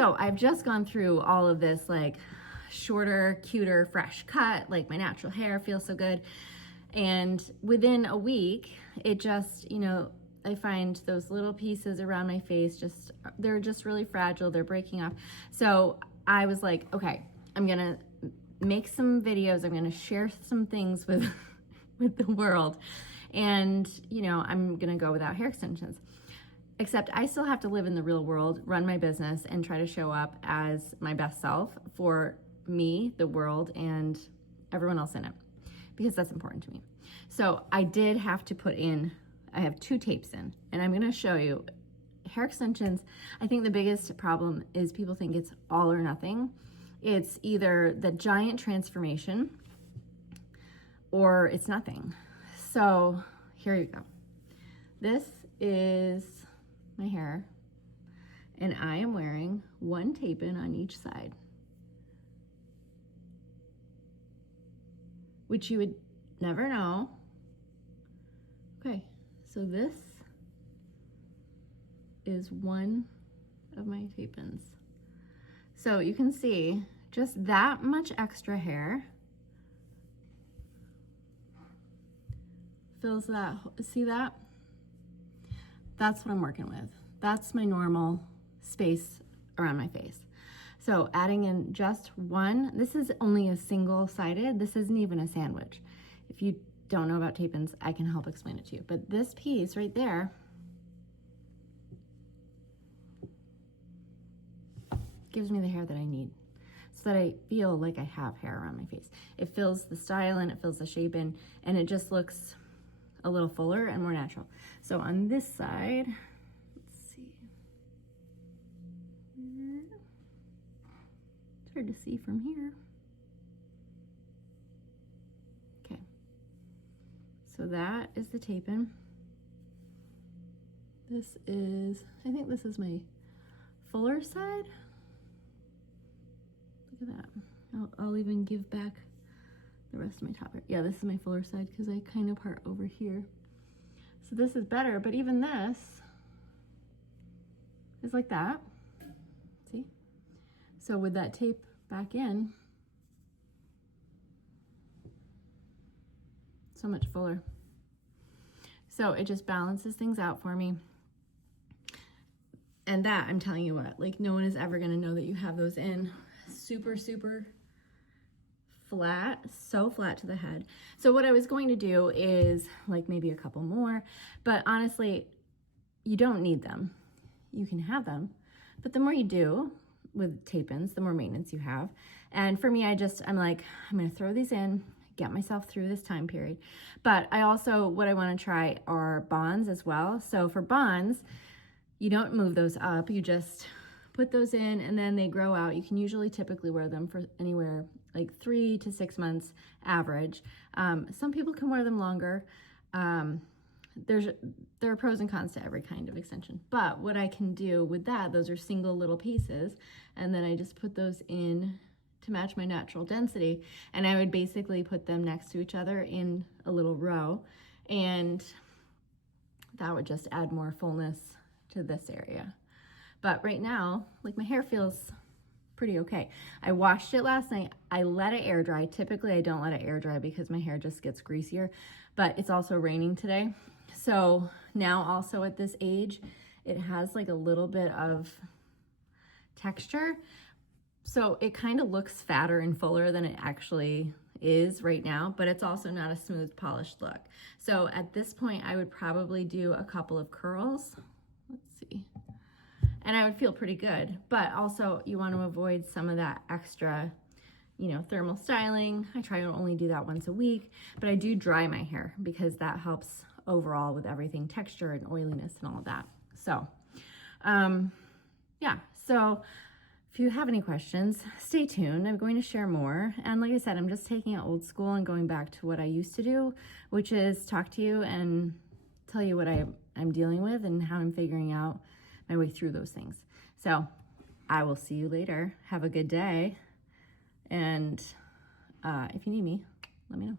So I've just gone through all of this, like shorter, cuter, fresh cut, like my natural hair feels so good. And within a week, it just, I find those little pieces around my face they're just really fragile. They're breaking off. So I was like, okay, I'm going to make some videos. I'm going to share some things with, with the world. And, I'm going to go without hair extensions. Except I still have to live in the real world, run my business, and try to show up as my best self for me, the world, and everyone else in it, because that's important to me. So I did have to I have 2 tapes in, and I'm gonna show you hair extensions. I think the biggest problem is people think it's all or nothing. It's either the giant transformation or it's nothing. So here you go. This is my hair, and I am wearing 1 tape-in on each side, which you would never know. Okay, so this is 1 of my tape-ins. So you can see just that much extra hair fills that. See that? That's what I'm working with. That's my normal space around my face. So adding in just 1, this is only a single-sided, this isn't even a sandwich. If you don't know about tape-ins, I can help explain it to you. But this piece right there gives me the hair that I need so that I feel like I have hair around my face. It fills the style in, it fills the shape in, and it just looks a little fuller and more natural. So on this side, let's see. It's hard to see from here. Okay. So that is the tape-in. I think this is my fuller side. Look at that. I'll even give back the rest of my top hair. Yeah, this is my fuller side because I kind of part over here. So this is better, but even this is like that. See? So with that tape back in, so much fuller. So it just balances things out for me. And that, I'm telling you what, like no one is ever gonna know that you have those in. Super, super flat, so flat to the head. So what I was going to do is like maybe a couple more, but honestly, you don't need them. You can have them, but the more you do with tape-ins, the more maintenance you have. And for me, I'm like, I'm gonna throw these in, get myself through this time period. But what I wanna try are bonds as well. So for bonds, you don't move those up, you just put those in and then they grow out. You can typically wear them for anywhere like 3 to 6 months average. Some people can wear them longer. There are pros and cons to every kind of extension. But what I can do with that, those are single little pieces, and then I just put those in to match my natural density. And I would basically put them next to each other in a little row. And that would just add more fullness to this area. But right now, like my hair feels pretty okay. I washed it last night. I let it air dry. Typically I don't let it air dry because my hair just gets greasier, but it's also raining today. So now also at this age, it has like a little bit of texture. So it kind of looks fatter and fuller than it actually is right now, but it's also not a smooth polished look. So at this point, I would probably do a couple of curls. Let's see. And I would feel pretty good, but also you want to avoid some of that extra, thermal styling. I try to only do that once a week, but I do dry my hair because that helps overall with everything, texture and oiliness and all of that. So, yeah, so if you have any questions, stay tuned. I'm going to share more. And like I said, I'm just taking it old school and going back to what I used to do, which is talk to you and tell you what I'm dealing with and how I'm figuring out my way through those things. So I will see you later. Have a good day. And if you need me, let me know.